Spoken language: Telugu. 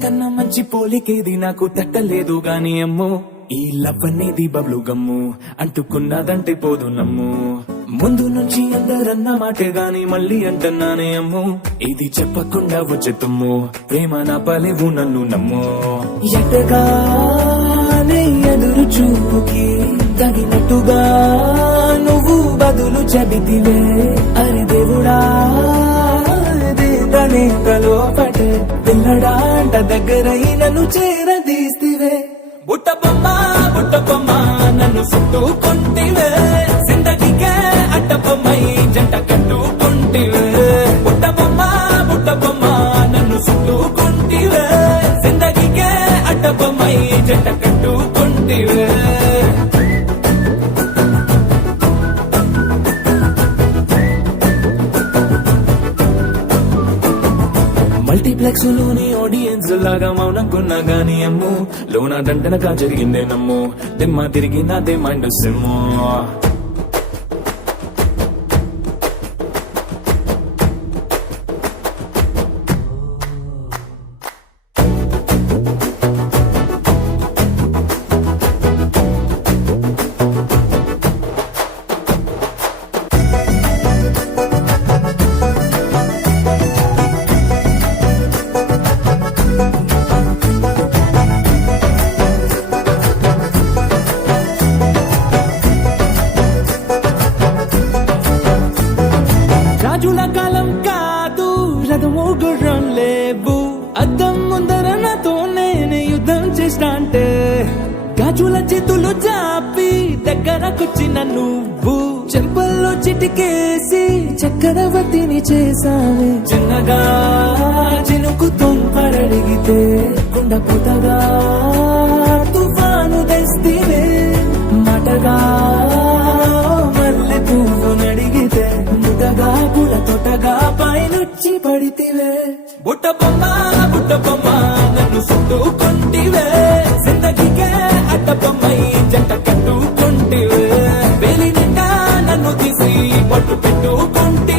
కన్నా మంచి పోలికేది నాకు తట్టలేదు గాని అమ్మో ఈ లవ్ అనేది బబ్లు గమ్ము అంటుకున్నదంటే పోదు నమ్ము ముందు నుంచి అందరన్న మాటే గాని మళ్ళీ అంటున్నానే అమ్ము ఇది చెప్పకుండా వచ్చే తుమ్ము ప్రేమ నా పలేవు నన్ను నమ్ము ఎటగానే ఎదురు చూపుకి తగినట్టుగా నువ్వు బదులు చెబితివే అరి దేవుడా లోపటే పిల్లడాంట దగ్గరై నన్ను చేరదీస్తివే బుట్ట బొమ్మ నన్ను చుట్టుకుంటివే జిందగీకే అడ్డ బొమ్మై జంట కట్టుకుంటివే బుట్ట బొమ్మ నన్ను చుట్టుకుంటివే జిందగీకే అడ్డ బొమ్మై జంట కట్టుకుంటివే మల్టీప్లెక్స్ లోని ఆడియన్స్ లాగా మౌనంకున్నా గానీ అమ్ము లోన దండనగా జరిగిందే నమ్ము దిమ్మ తిరిగి నాదే మైండ్ సిమ్ము రాజుల కాలం కాదు రథము గుర్రం లేవు అద్దం ముందర నాతో నేను యుద్ధం చేస్తా అంటే గాజుల చేతులు చాపి దగ్గరకొచ్చిన నువ్వు చెంపల్లో చిటికేసి చక్రవర్తిని చేసావే చిన్నగా చినుకు తుంపరడిగితే గుండె పుతగా తుఫాను తెస్తివే మాటగా మల్లె పువ్వు నడిగితే ముదగా పుల తొటగా పైనుచ్చి పడితివే బుట్ట బొమ్మ నన్ను చుట్టుకుంటివే జిందగీకే అడ్డ బొమ్మై జంట కట్టుకుంటివే వేలి నిండా నన్ను తీసి పట్టు పెట్టుకుంటి